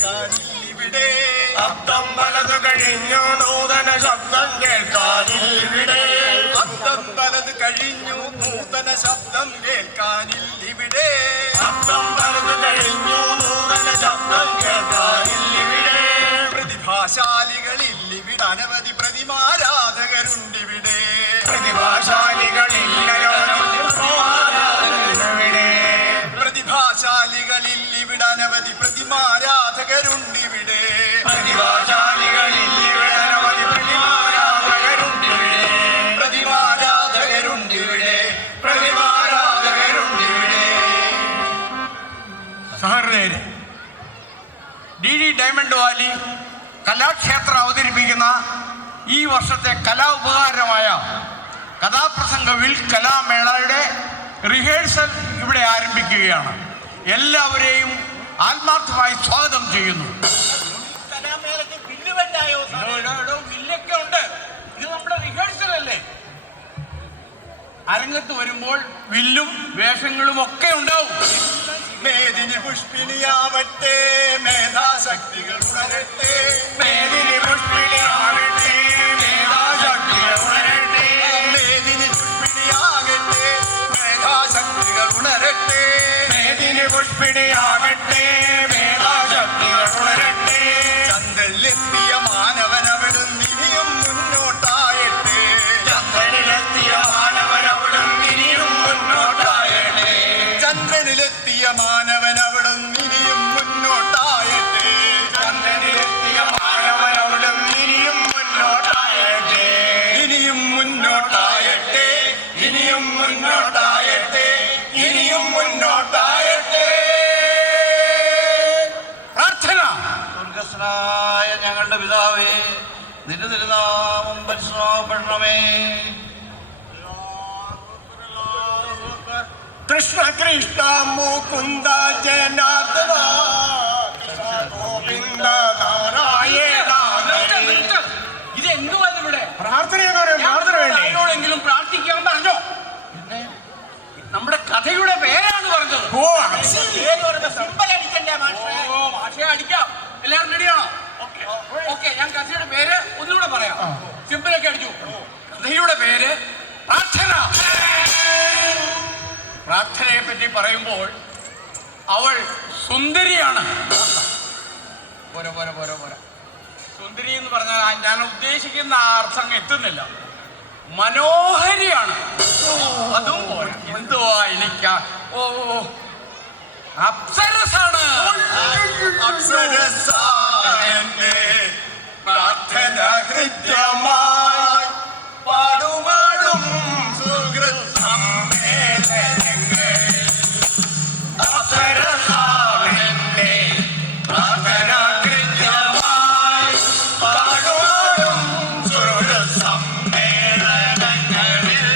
കേൾക്കാനില്ലിവിടെ. അബ്ദം വലത് കഴിഞ്ഞു നൂതന ശബ്ദം കേൾക്കാനില്ലിവിടെ. അബ്ദം വലത് കഴിഞ്ഞു നൂതന ശബ്ദം കേൾക്കാനില്ലിവിടെ. അബ്ദം വലത് കഴിഞ്ഞു നൂതന ശബ്ദം കേൾക്കാനില്ലിവിടെ. പ്രതിഭാശാലികളില്ലിവിടെ അനവധി പ്രതിമാരാധകരുണ്ടിവിടെ. പ്രതിഭാശാലികളില്ലിവിടെ അനവധി പ്രതിമാരാധകരുണ്ടിവിടെ. സഹൃദയരെ, DD ഡയമണ്ട് വാലി കലാക്ഷേത്രം അവതരിപ്പിക്കുന്ന ഈ വർഷത്തെ കലാ ഉപകാരമായ കഥാപ്രസംഗവിൽ കലാമേളയുടെ റിഹേഴ്സൽ ഇവിടെ ആരംഭിക്കുകയാണ്. എല്ലാവരെയും ആത്മാർത്ഥമായി സ്വാഗതം ചെയ്യുന്നു. ബില്ലൊക്കെ ഉണ്ട്. ഇത് നമ്മുടെ റിഹേഴ്സൽ അല്ലേ? അരങ്ങത്ത് വരുമ്പോൾ വില്ലും വേഷങ്ങളും ഒക്കെ ഉണ്ടാവും. മേദിനി പുഷ്പിണിയാവട്ടെ, മേധാശക്തികൾ ഉണരട്ടെ. മേദിനി പുഷ്പിണിയാവട്ടെ, മേധാശക്തികൾ ഉണരട്ടെ. മേദിനി പുഷ്പിണിയാകട്ടെ, മേധാശക്തികൾ ഉണരട്ടെ. മേദിനി പുഷ്പിണിയാകട്ടെ, മേധാശക്തികൾ ഉണരട്ടെ. ചന്ദ്രനിലെത്തിയ മാനവനവിടുന്ന് ഇനിയും മുന്നോട്ടായട്ടെ. ചന്ദ്രനിലെത്തിയ മാനവനവിടുന്ന് ഇനിയും മുന്നോട്ടായട്ടെ. ചന്ദ്രനിലെത്തിയ മാനവനവിടുന്ന് ഇനിയും മുന്നോട്ടായട്ടെ. ചന്ദ്രനിലെത്തിയ മാനവനവിടുന്ന് ഇനിയും മുന്നോട്ടായട്ടെ. ഇനിയും മുന്നോട്ടായട്ടെ. ഇനിയും മുന്നോട്ടായട്ടെ. ഇനിയും മുന്നോട്ടായട്ടെ. പ്രാർത്ഥന. സ്വർഗസ്വനായ ഞങ്ങളുടെ പിതാവേ, നിന്റെ തിരുനാമം പരിശുദ്ധമാക്കപ്പെടണമേ. കൃഷ്ണ കൃഷ്ണ മുകുന്ദ ജനാർദ്ദന ഗോവിന്ദ നാരായണ. ഇത് എന്തുവല്ല ഇവിടെ പ്രാർത്ഥന ആരോടെങ്കിലും പ്രാർത്ഥിക്കാൻ പറഞ്ഞോ? പിന്നെ നമ്മുടെ കഥയുടെ പേരാണ് പറഞ്ഞത്. ഭാഷയെ അടിക്കാം. എല്ലാവരും റെഡിയാണോ? ഓക്കെ, ഞാൻ കഥയുടെ പേര് ഒന്നുകൂടെ പറയാം. സിമ്പിളൊക്കെ അടിച്ചു. കഥയുടെ പേര് പ്രാർത്ഥന. പ്രാർത്ഥനയെ പറ്റി പറയുമ്പോൾ അവൾ സുന്ദരിയാണ്. പോരാ പോരാ പോരാ പോരാ. സുന്ദരി എന്ന് പറഞ്ഞാൽ ഞാൻ ഉദ്ദേശിക്കുന്ന ആ അർത്ഥം എത്തുന്നില്ല. മനോഹരിയാണ്. അതും എന്തുവാ എനിക്ക് അപ്സരസാണ്. പ്രാർത്ഥന ഹൃദ്യമായി പാടുമാടും സുഹൃത് സമ്മേളനങ്ങൾ. അപ്സരസാണെന്റെ പ്രാർത്ഥന ഹൃദ്യമായി പാടുമാടും സുഹൃത് സമ്മേളനങ്ങളിൽ.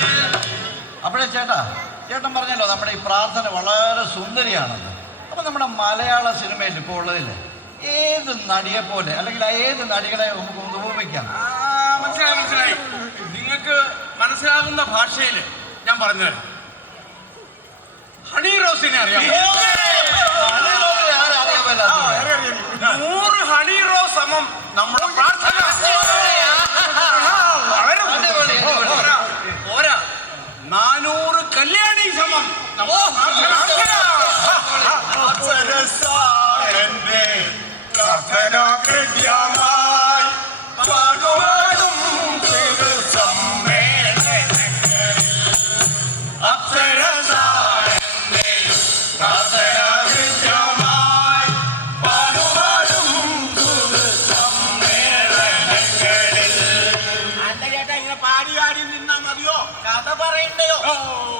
അപ്പോഴേ ചേട്ടൻ പറഞ്ഞല്ലോ നമ്മുടെ ഈ പ്രാർത്ഥന വളരെ സുന്ദരിയാണെന്ന്. അപ്പം നമ്മുടെ മലയാള സിനിമയിൽ ഇപ്പോൾ ഉള്ളതില്ലേ, ഏത് നടിയെ പോലെ അല്ലെങ്കിൽ ഏത് നടികളെ നമുക്ക് ഉപയോഗിക്കാം? മനസ്സിലായി. നിങ്ങൾക്ക് മനസ്സിലാകുന്ന ഭാഷയിൽ ഞാൻ പറഞ്ഞുതരാം. ഹണി റോസിനെ അറിയാം. 100 ഹണി റോസ് സമം നമ്മുടെ പ്രാർത്ഥന. പോരാ, 400 കല്യാണി സമം പ്രാർത്ഥന ഹൃദ്യമായി പാടുമാടും സമ്മേളനങ്ങളിൽ. അപ്സരസാണെന്റെ പ്രാർത്ഥന ഹൃദ്യമായി പാടുമാടും സമ്മേളനങ്ങളിൽ. അല്ല ചേട്ടാ, ഇങ്ങനെ പാടി നിന്നാ മതിയോ? കഥ പറയണ്ടയോ?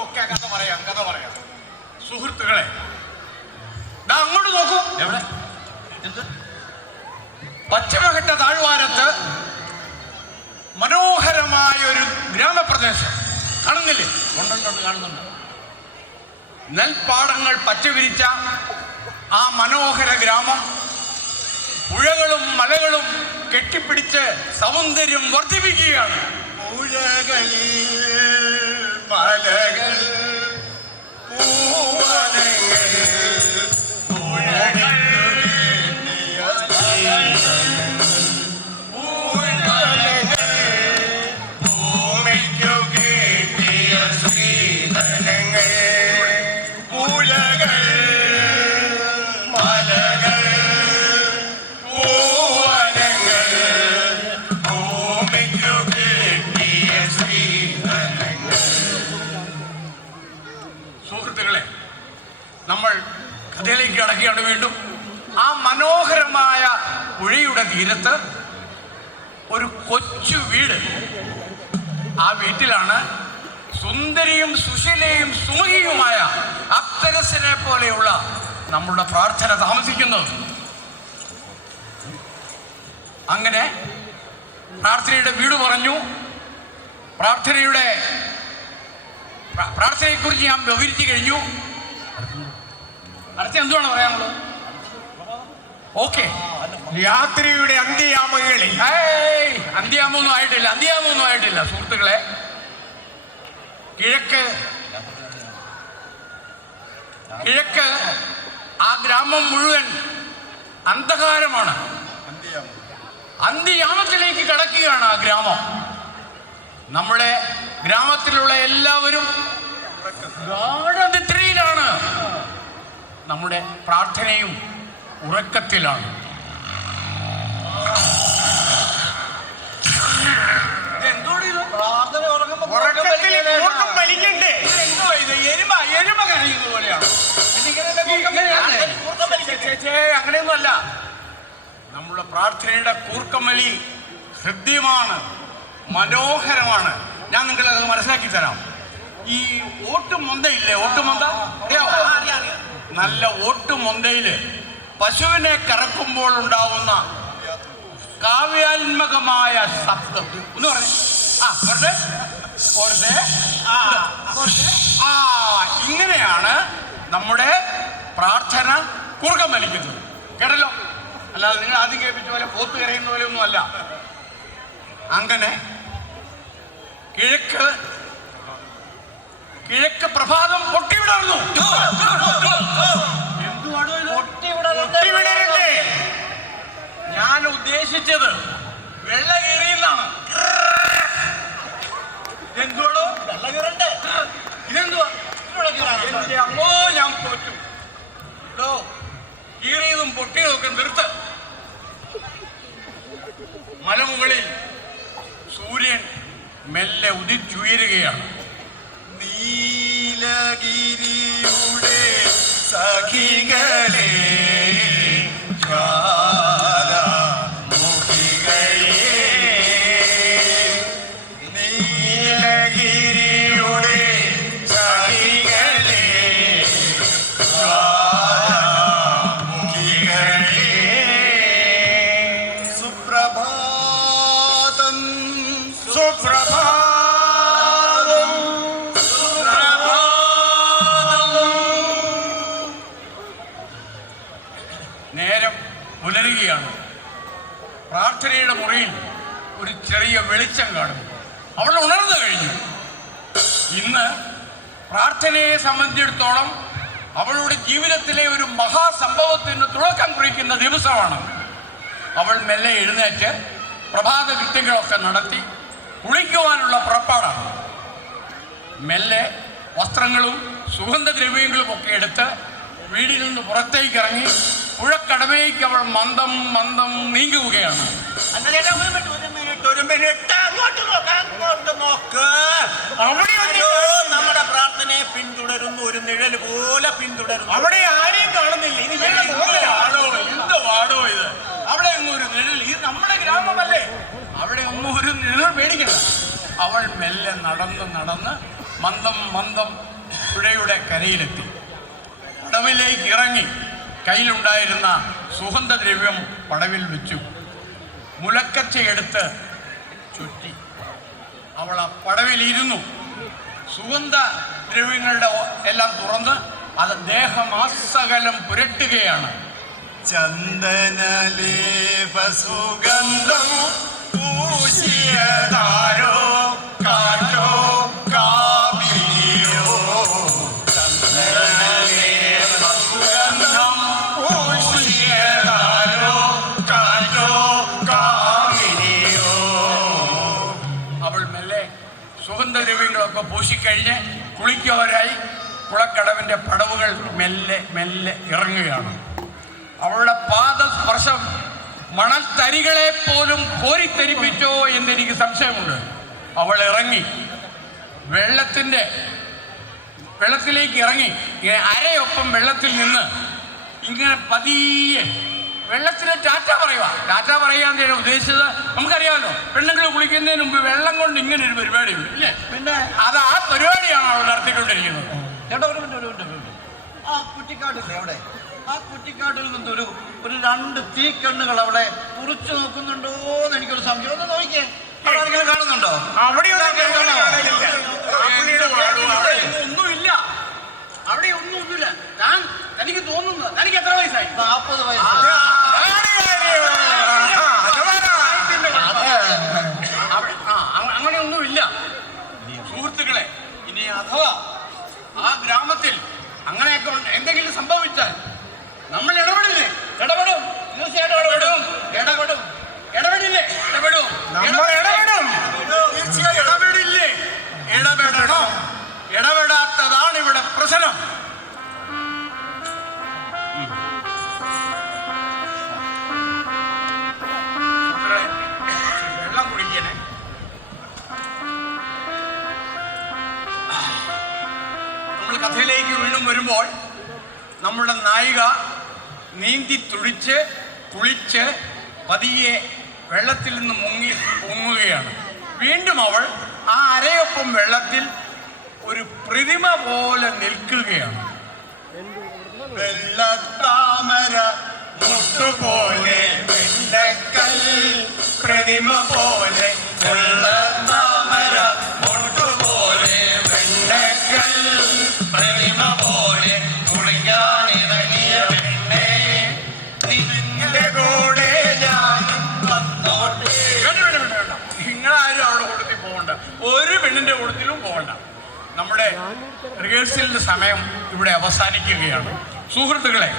ഓക്കെ, കഥ പറയാം. സുഹൃത്തുക്കളെ, അങ്ങോട്ട് നോക്കൂ. എവിടെ? പശ്ചിമഘട്ട താഴ്വാരത്ത് മനോഹരമായ ഒരു ഗ്രാമപ്രദേശം കാണുന്നില്ലേ? കാണുന്നുണ്ട്. നെൽപ്പാടങ്ങൾ പച്ചവിരിച്ച ആ മനോഹര ഗ്രാമം പുഴകളും മലകളും കെട്ടിപ്പിടിച്ച് സൗന്ദര്യം വർദ്ധിപ്പിക്കുകയാണ്. പുഴകളിൽ മലകൾ പൂവനങ്ങൾ പുഴകൾ സുഹൃത്തുക്കളെ, നമ്മൾ കഥയിലേക്ക് കടക്കുകയാണ് വീണ്ടും. ആ മനോഹരമായ പുഴയുടെ തീരത്ത് ഒരു കൊച്ചു വീട്. ആ വീട്ടിലാണ് സുന്ദരിയും സുശീലയും സുമുഖിയുമായ അപ്സരസിനെ പോലെയുള്ള നമ്മളുടെ പ്രാർത്ഥന താമസിക്കുന്നത്. അങ്ങനെ പ്രാർത്ഥനയുടെ വീട് പറഞ്ഞു. പ്രാർത്ഥനയെക്കുറിച്ച് ഞാൻ വിവരിച്ചു കഴിഞ്ഞു. അടുത്ത എന്തുവാണ് പറയാനുള്ളത്? ഓക്കെ, രാത്രിയുടെ അന്ത്യയാമങ്ങളിൽ അന്ത്യാമൊന്നും ആയിട്ടില്ല സുഹൃത്തുക്കളെ. കിഴക്ക് ആ ഗ്രാമം മുഴുവൻ അന്ധകാരമാണ്. അന്ത്യയാമത്തിലേക്ക് കടക്കുകയാണ് ആ ഗ്രാമം. നമ്മുടെ ഗ്രാമത്തിലുള്ള എല്ലാവരും ഗാഢനിദ്രയിലാണ്. നമ്മുടെ പ്രാർത്ഥനയും ഉറക്കത്തിലാണ്. അങ്ങനെയൊന്നുമല്ല. നമ്മുടെ പ്രാർത്ഥനയുടെ കൂർക്കമലി ഹൃദ്യമാണ്, മനോഹരമാണ്. ഞാൻ നിങ്ങളത് മനസ്സിലാക്കി തരാം. ഈ ഓട്ടുമൊന്തയില്ലേ, ഓട്ടുമൊന്ത നല്ല ഓട്ടുമൊന്തയില് പശുവിനെ കറക്കുമ്പോൾ ഉണ്ടാവുന്ന കാവ്യാത്മകമായ ശബ്ദം എന്ന് പറഞ്ഞു. ഇങ്ങനെയാണ് നമ്മുടെ പ്രാർത്ഥന കുറുക്കം വലിക്കുന്നത്. കേട്ടല്ലോ? അല്ലാതെ നിങ്ങൾ ആദ്യം കേൾപ്പിച്ച പോലെ പോത്ത് കരയുന്ന പോലെ ഒന്നും അല്ല. അങ്ങനെ കിഴക്ക് പ്രഭാതം പൊട്ടിവിടർന്നു. പൊട്ടിവിടരുന്നേ, ഞാൻ ഉദ്ദേശിച്ചത് വെള്ള കീറിയെന്നാണ്. എന്തുവാടോ വെള്ള കീറണ്ടേ? ഇതെന്തുവാ? അമ്മോ, ഞാൻ തോറ്റു. കീറിയതും പൊട്ടിയതും ഒക്കെ നിർത്ത്. മലമുകളിൽ സൂര്യൻ മെല്ലെ ഉദിച്ചുയരുകയാണ്. നീലഗിരിയുടെ സഖികളെ പുലരുകയാണ്. പ്രാർത്ഥനയുടെ മുറിയിൽ ഒരു ചെറിയ വെളിച്ചം കാണുന്നു. അവൾ ഉണർന്നു കഴിഞ്ഞു. ഇന്ന് പ്രാർത്ഥനയെ സംബന്ധിച്ചിടത്തോളം അവളുടെ ജീവിതത്തിലെ ഒരു മഹാസംഭവത്തിന് തുടക്കം കുറിക്കുന്ന ദിവസമാണ്. അവൾ മെല്ലെ എഴുന്നേറ്റ് പ്രഭാത കൃത്യങ്ങളൊക്കെ നടത്തി കുളിക്കുവാനുള്ള പുറപ്പാടാണ്. മെല്ലെ വസ്ത്രങ്ങളും സുഗന്ധദ്രവ്യങ്ങളും ഒക്കെ എടുത്ത് വീടിൽ നിന്ന് പുറത്തേക്ക് ഇറങ്ങി പുഴക്കടമേക്ക് അവൾ മന്ദം മന്ദം നീങ്ങുകയാണ്. ഒരു മിനിറ്റ് അങ്ങോട്ട് നോക്ക്. നമ്മുടെ പ്രാർത്ഥനയെ പിന്തുടരുന്നു, ഒരു നിഴൽ പോലെ പിന്തുടരുന്നു. അവിടെ ആരെയും കാണുന്നില്ല. എന്തുവാടോ ഇത്? അവിടെ ഒന്നും ഒരു നിഴൽ, ഇത് നമ്മുടെ ഗ്രാമമല്ലേ, അവിടെ ഒന്നും ഒരു നിഴൽ മേടിക്കണം. അവൾ മെല്ലെ നടന്ന് മന്ദം മന്ദം പുഴയുടെ കരയിലെത്തി. പടവിലേക്ക് ഇറങ്ങി കയ്യിലുണ്ടായിരുന്ന സുഗന്ധദ്രവ്യം പടവിൽ വെച്ചു. മുലക്കച്ചയെടുത്ത് ചുറ്റി അവൾ ആ പടവിലിരുന്നു. സുഗന്ധദ്രവ്യങ്ങളുടെ എല്ലാം തുറന്ന് അത് ദേഹമാസകലം പുരട്ടുകയാണ്. ചന്ദനലേപ സുഗന്ധം പൂശിയതാരോ കാറ്റോ കാവിയോ. ചന്ദനലേപ സുഗന്ധം പൂശിയതാരോ കാറ്റോ കാവിയോ. അവൾ മെല്ലെ സുഗന്ധദ്രവ്യങ്ങളൊക്കെ പൂശിക്കഴിഞ്ഞ് കുളിക്കവരായി കുളക്കടവിൻ്റെ പടവുകൾ മെല്ലെ മെല്ലെ ഇറങ്ങുകയാണ്. അവളുടെ പാദസ്പർശം മണൽത്തരികളെ പോലും കോരിത്തെരിപ്പിച്ചോ എന്നെനിക്ക് സംശയമുണ്ട്. അവൾ ഇറങ്ങി വെള്ളത്തിൻ്റെ വെള്ളത്തിലേക്ക് ഇറങ്ങി അരയൊപ്പം വെള്ളത്തിൽ നിന്ന് ഇങ്ങനെ പതിയെ വെള്ളത്തിന് ടാറ്റ പറയുക. ടാറ്റ പറയാൻ ഉദ്ദേശിച്ചത് നമുക്കറിയാമല്ലോ, പെണ്ണുങ്ങൾ കുളിക്കുന്നതിന് മുമ്പ് വെള്ളം കൊണ്ട് ഇങ്ങനെ ഒരു പരിപാടിയുണ്ട് ഇല്ലേ? പിന്നെ അത് ആ പരിപാടിയാണ് അവിടെ നടത്തിക്കൊണ്ടിരിക്കുന്നത്. ചേട്ടാ ഒരു മിനിറ്റ്. ആ കുറ്റിക്കാട്ടില്ലേ അവിടെ, ആ കുറ്റിക്കാട്ടിൽ നിന്നൊരു ഒരു 2 തീക്കണ്ണുകൾ അവിടെ കുറിച്ചു നോക്കുന്നുണ്ടോ എന്ന് എനിക്കൊരു സംശയം. ഒന്ന് നോക്കിയേ, ആരെങ്കിലും കാണുന്നുണ്ടോ? ഒന്നുമില്ല, അവിടെ ഒന്നുമില്ല. തനിക്ക് തോന്നുന്നു, തനിക്ക് എത്ര വയസ്സായി? 40 വയസ്സ്. അങ്ങനെയൊന്നുമില്ല സുഹൃത്തുക്കളെ. ഇനി അഥവാ ആ ഗ്രാമത്തിൽ അങ്ങനെയൊക്കെ എന്തെങ്കിലും സംഭവിച്ചാൽ നമ്മൾ ഇടപെടില്ലേ? ഇടപെടും, തീർച്ചയായിട്ടും ഇടപെടും. ഇടപെടില്ലേ? ഇടപെടും. തീർച്ചയായും ഇടപെടില്ലേ? ഇടപെടണം. ഇടപെടാത്തതാണ് ഇവിടെ പ്രശ്നം. വെള്ളം കുടിക്കണേ. നമ്മൾ കഥയിലേക്ക് വീണ്ടും വരുമ്പോൾ നമ്മുടെ നായിക നീന്തി തുടിച്ച് കുളിച്ച് പതിയെ വെള്ളത്തിൽ നിന്ന് മുങ്ങുകയാണ്. വീണ്ടും അവൾ ആ അരയൊപ്പം വെള്ളത്തിൽ ഒരു പ്രതിമ പോലെ നിൽക്കുകയാണ്. വെള്ളത്താമര മുട്ടുപോലെ വെണ്ടക്കൽ പ്രതിമ പോലെ, വെള്ളത്താമര മുട്ടുപോലെ വെണ്ടക്കൽ പ്രതിമ പോലെ, കുളിക്കാനിറങ്ങിയ പെണ്ണേ നിന്റെ കൂടെ ഞാനും വന്നോട്ടെ. വേണ്ട. നിങ്ങളാരും അവിടെ കൂട്ടത്തിൽ പോകണ്ട, ഒരു പെണ്ണിന്റെ കൂട്ടത്തിലും പോകണ്ട. നമ്മുടെ റിഹേഴ്സലിന്റെ സമയം ഇവിടെ അവസാനിക്കുകയാണ്. സുഹൃത്തുക്കളെ,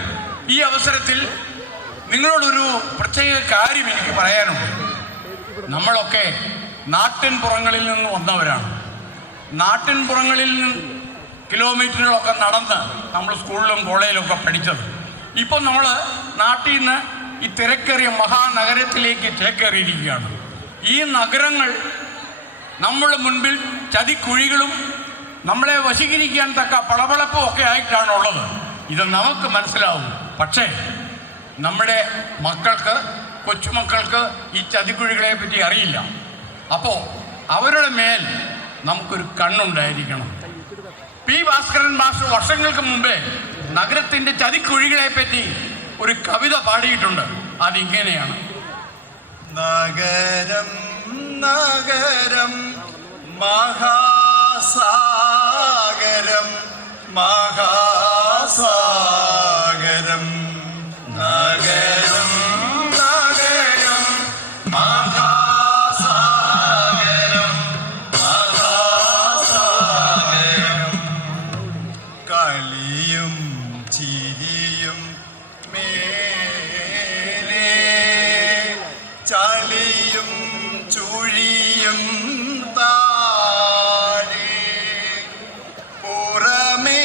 ഈ അവസരത്തിൽ നിങ്ങളോടൊരു പ്രത്യേക കാര്യം എനിക്ക് പറയാനുണ്ട്. നമ്മളൊക്കെ നാട്ടിൻപുറങ്ങളിൽ നിന്ന് വന്നവരാണ്. നാട്ടിൻപുറങ്ങളിൽ നിന്ന് കിലോമീറ്ററുകളൊക്കെ നടന്ന് നമ്മൾ സ്കൂളിലും കോളേജിലും ഒക്കെ പഠിച്ചത്. ഇപ്പം നമ്മൾ നാട്ടിൽ നിന്ന് ഈ തിരക്കേറിയ മഹാനഗരത്തിലേക്ക് ചേക്കേറിയിരിക്കുകയാണ്. ഈ നഗരങ്ങൾ നമ്മുടെ മുൻപിൽ ചതിക്കുഴികളും നമ്മളെ വശീകരിക്കാൻ തക്ക പളപളപ്പും ഒക്കെ ആയിട്ടാണ് ഉള്ളത്. ഇത് നമുക്ക് മനസ്സിലാവും. പക്ഷേ നമ്മുടെ മക്കൾക്ക്, കൊച്ചുമക്കൾക്ക് ഈ ചതിക്കുഴികളെ പറ്റി അറിയില്ല. അപ്പോൾ അവരുടെ മേൽ നമുക്കൊരു കണ്ണുണ്ടായിരിക്കണം. പി ഭാസ്കരൻ മാസ്റ്റർ വർഷങ്ങൾക്ക് മുമ്പേ നഗരത്തിൻ്റെ ചതിക്കുഴികളെ പറ്റി ഒരു കവിത പാടിയിട്ടുണ്ട്. അതിങ്ങനെയാണ്: നഗരം നഗരം മഹാസാഗരം മഹാസാഗരം, നഗരം നഗരം മഹാസാഗരം മഹാസാഗരം, കളിയും ചിരിയും മേലേ ചളിയും ചുഴിയും താഴെ, പുറമേ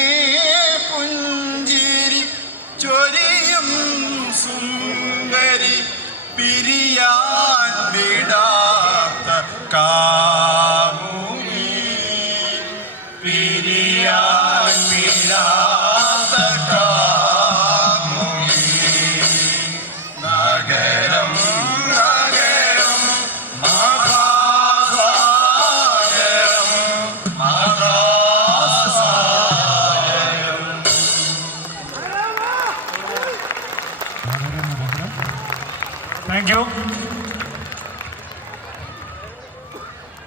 പുഞ്ചിരി ചൊരിയും സുന്ദരി, പിരിയാൻ വിടാത്ത കാമുകി, പിരിയാൻ വിടാത്ത കാമുകി, നഗരം നഗരം മഹാസാഗരം മഹാസാഗരം. Thank you.